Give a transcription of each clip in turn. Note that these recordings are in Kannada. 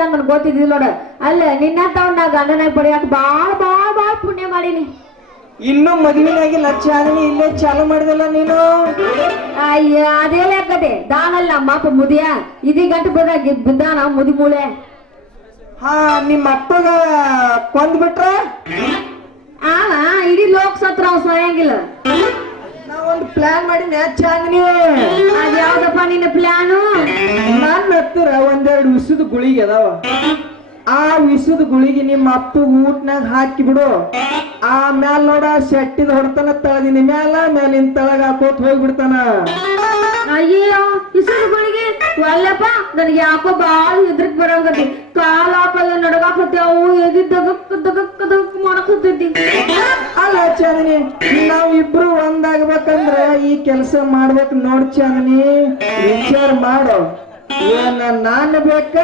ನನ್ ಗೊತ್ತಿದ್ದಿಲ್ಲ ನೋಡ. ಅಲ್ಲ ನಿನ್ನ ತಗೊಂಡ್ ನಾ ಗಂಡನಾಗ ಪಡಿಯಾಕ ಬಾಳ ಬಾಳ ಬಾಳ ಪುಣ್ಯ ಮಾಡೀನಿ. ಇನ್ನೂ ಮದುವೆನಾಗಿ ಲಕ್ಷ ಆದ್ರೆ ಇಲ್ಲೇ ಚಾಲು ಮಾಡಿದಲ್ಲ ನೀನು? ಅಯ್ಯ ಅದೇಲೆ ಲೆಕ್ಕದೆ ದಾನಲ್ಲ ಮಾಪ ಮುದಿಯ. ಇದೀ ಗಂಟು ಬಿದ್ದಾಗ ಬಿದ್ದಾನ ಮುದಿ ಮೂಳೆ. ಹಾ ನಿಮ್ಮ ಅಪ್ಪಗ ಕೊಂದ್ಬಿಟ್ರ? ಆ ಇಡೀ ಲೋಕ ಸತ್ರ ಅವ್ ಸಾಯಂಗಿಲ್ಲ. ನಾವೊಂದು ಪ್ಲಾನ್ ಮಾಡಿ ಮ್ಯಾಚ್ ಆದನಿ ಅದ್ ಯಾವ್ದಪ್ಪ ನಿನ್ನ ಪ್ಲಾನು ನಾನ್ ಹತ್ತಿರ ಒಂದೆರಡು ವಿಷದ ಗುಳಿಗೆ ಅದಾವ. ಆ ವಿಷದ ಗುಳಿಗೆ ನಿಮ್ಮ ಅಪ್ಪ ಊಟ್ನಾಗ ಹಾಕಿ ಬಿಡು. ಆ ಮ್ಯಾಲ ನೋಡ ಶೆಟ್ಟಿದ ಹೊಡ್ತಾನ ತಳದಿನ ಮ್ಯಾಲ ಮ್ಯಾಲಿನ ತಳಗ ಹಾಕೋತ್ ಹೋಗ್ಬಿಡ್ತಾನ. ಅಯ್ಯೋ ಇಸುಗಳಿಗೆ ಒಲ್ಲಪ್ಪ ನನಗೆ ಯಾಕೋ ಬಾಳ ಹೆದ್ರಿಕ್ ಬರಂಗತಿ. ಕಾಲ ನಡಗಾಕತಿ ಅವು ಎದಿ ದಗಕ್ ದಗಕ್ ದಗಕ್ ಮಾಡಕತ್ತೈತಿ. ಅಲ್ಲ ಚಾಂದಿನಿ ನಾವ್ ಇಬ್ರು ಒಂದಾಗ್ಬೇಕಂದ್ರ ಈ ಕೆಲಸ ಮಾಡ್ಬೇಕು ನೋಡ್ ಚಾಂದಿನಿ. ವಿಚಾರ ಮಾಡು. ಏನ ನಾನ್ ಬೇಕ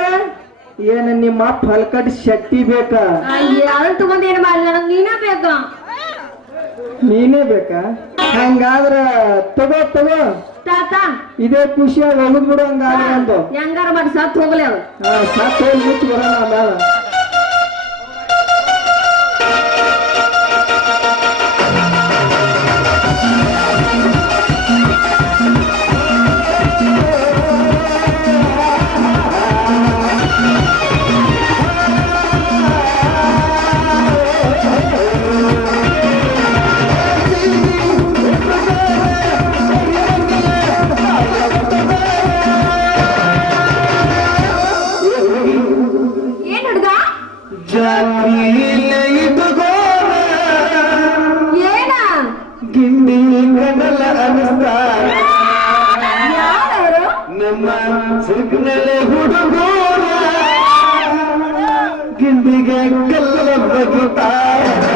ಏನ ನಿಮ್ಮ ಫಲ್ಕಟ್ ಶಕ್ತಿ ಬೇಕ? ಯಾರು ತಗೊಂಡ್ ಏನ್ ನೀನೇ ನಂಗೆ ನೀನ ಬೇಕಾ. ನೀನೇ ಬೇಕಾ? ಹಂಗಾದ್ರ ತಗೋ ತಗೋ. ತಾತ. ಇದೇ ಖುಷಿಯಾಗಿ ಹೋಗುದ್ ಬಿಡು ಹಂಗಾದ್ರೆ ಒಂದು ಹೆಂಗಾರ ಮಾಡಿ ಸತ್ ಹೋಗ್ಲಿ ಅವ ಸಾಕ್ ಹೋಗಿ ಮುಚ್ಚಿ ಬರೋಣ ನಮ್ಮ ಸಿಗ್ನಲೆ ಹುಡುಗೋರ. ಗಿಂಡಿಗೆ ಕಲ್ಲ ಬಗಿತಾರ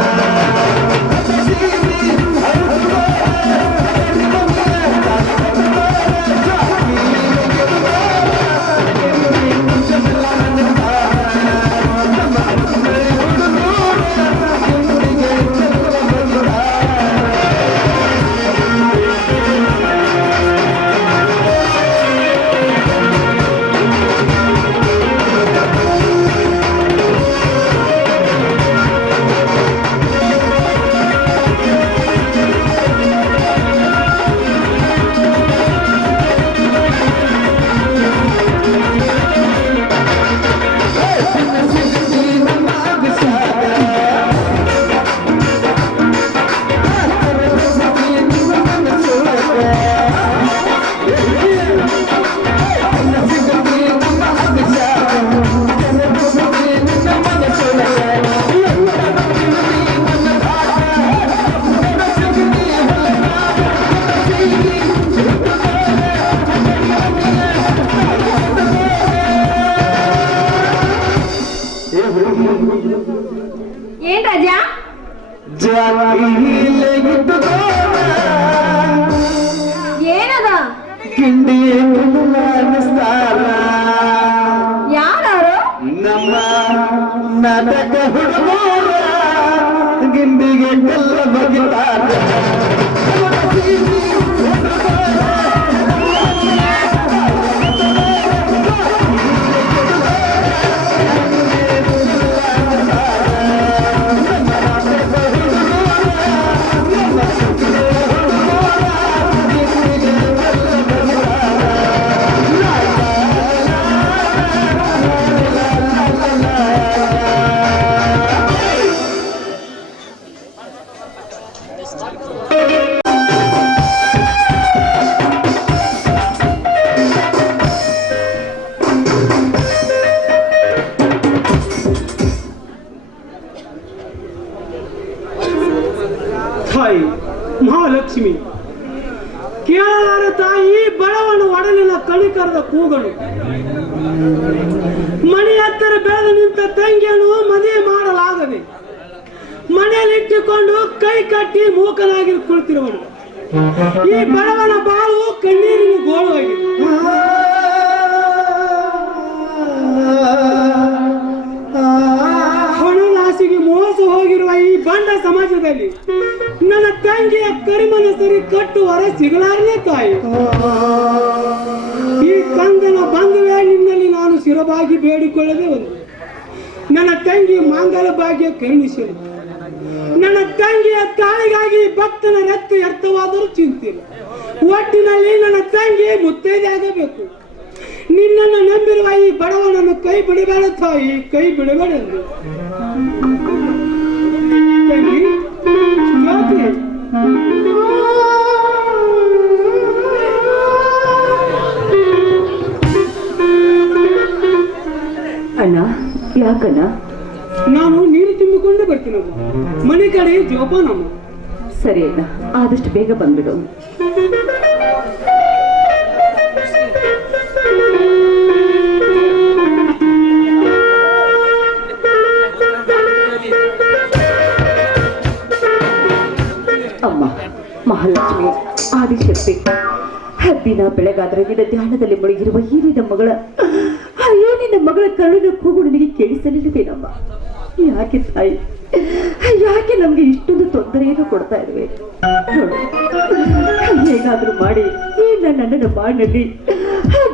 வந்தார் ಮಹಾಲಕ್ಷ್ಮಿ ಕೇಳಲಾರ ತಾಯಿ ಬಡವನ ಒಡಲಿನ ಕಣಿಕರದ ಕೂಗಳು ಮನೆ ಹತ್ತಿರ ಬೆಳೆದು ನಿಂತ ತಂಗಿಯನ್ನು ಮದುವೆ ಮಾಡಲಾಗದೆ ಮನೆಯಲ್ಲಿಟ್ಟುಕೊಂಡು ಕೈ ಕಟ್ಟಿ ಮೂಕನಾಗಿ ಕುಳಿತಿರುವನು ಈ ಬಡವನ ಬಾಳು ಕಣ್ಣೀರಿನ ಗೋಳು ಹಣಲಾಸಿಗೆ ಕರಿಮನ ಸರಿ ಕಟ್ಟು ಹೊರ ಸಿಗಲಾರದೆ ತಾಯಿ. ಈ ಕಂದನ ಬಂಧುವೆ ನಿನ್ನಲ್ಲಿ ನಾನು ಸಿರಬಾಗಿ ಬೇಡಿಕೊಳ್ಳದೆ ಒಂದು. ನನ್ನ ತಂಗಿ ಮಾಂಗಲ ಭಾಗ್ಯ ಕರುಣಿಸಿರು ನನ್ನ ತಂಗಿಯ ತಾಯಿಗಾಗಿ ಭಕ್ತನ ರಕ್ತ ಅರ್ಥವಾದರೂ ಚಿಂತಿಲ್ಲ ಒಟ್ಟಿನಲ್ಲಿ ನನ್ನ ತಂಗಿ ಮುತ್ತೈದೆ ಆಗಬೇಕು ನಿನ್ನನ್ನು ನಂಬಿರುವ ಈ ಬಡವನನ್ನು ಕೈ ಬಿಡಬೇಡ ತಾಯಿ, ಕೈ ಬಿಡಬೇಡ ಅಣ್ಣ ಯಾಕಣ್ಣ? ನಾನು ನೀರು ತುಂಬಿಕೊಂಡು ಬರ್ತೀನಮ್ಮ. ಮನೆ ಕಡೆ ಜೋಪಾನಮ್ಮ. ಸರಿ ಅಣ್ಣ ಆದಷ್ಟು ಬೇಗ ಬಂದ್ಬಿಡು. ಅಮ್ಮ, ಮಹಾಲಕ್ಷ್ಮಿ, ಆದಿಶಕ್ತಿ, ಹಬ್ಬಿನ ಬೆಳಗಾದ್ರೆ ನಿನ್ನ ಧ್ಯಾನದಲ್ಲಿ ಮುಳುಗಿರುವ ಈ ನಿನ್ನ ಮಗಳ, ಅಯ್ಯೋ, ನಿನ್ನ ಮಗಳ ಕರುಳಿನ ಕೂಗು ನಿನಗೆ ಕೇಳಿಸಲಿಲ್ಲವೇನಮ್ಮ? ಯಾಕೆ ತಾಯಿ, ಯಾಕೆ ನಮ್ಗೆ ಇಷ್ಟೊಂದು ತೊಂದರೆಯನ್ನು ಕೊಡ್ತಾ ಇದ್ವಿ ಹೇಗಾದ್ರೂ ಮಾಡಿ, ಈ ನನ್ನ ಬಾಣಲ್ಲಿ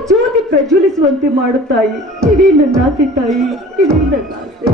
ಜ್ಯೋತಿ ಪ್ರಜ್ವಲಿಸುವಂತೆ ಮಾಡು ತಾಯಿ. ಇಡೀ ನನ್ನ ಆಸೆ ತಾಯಿ ಇಡೀ ನನ್ನ ಆಸೆ.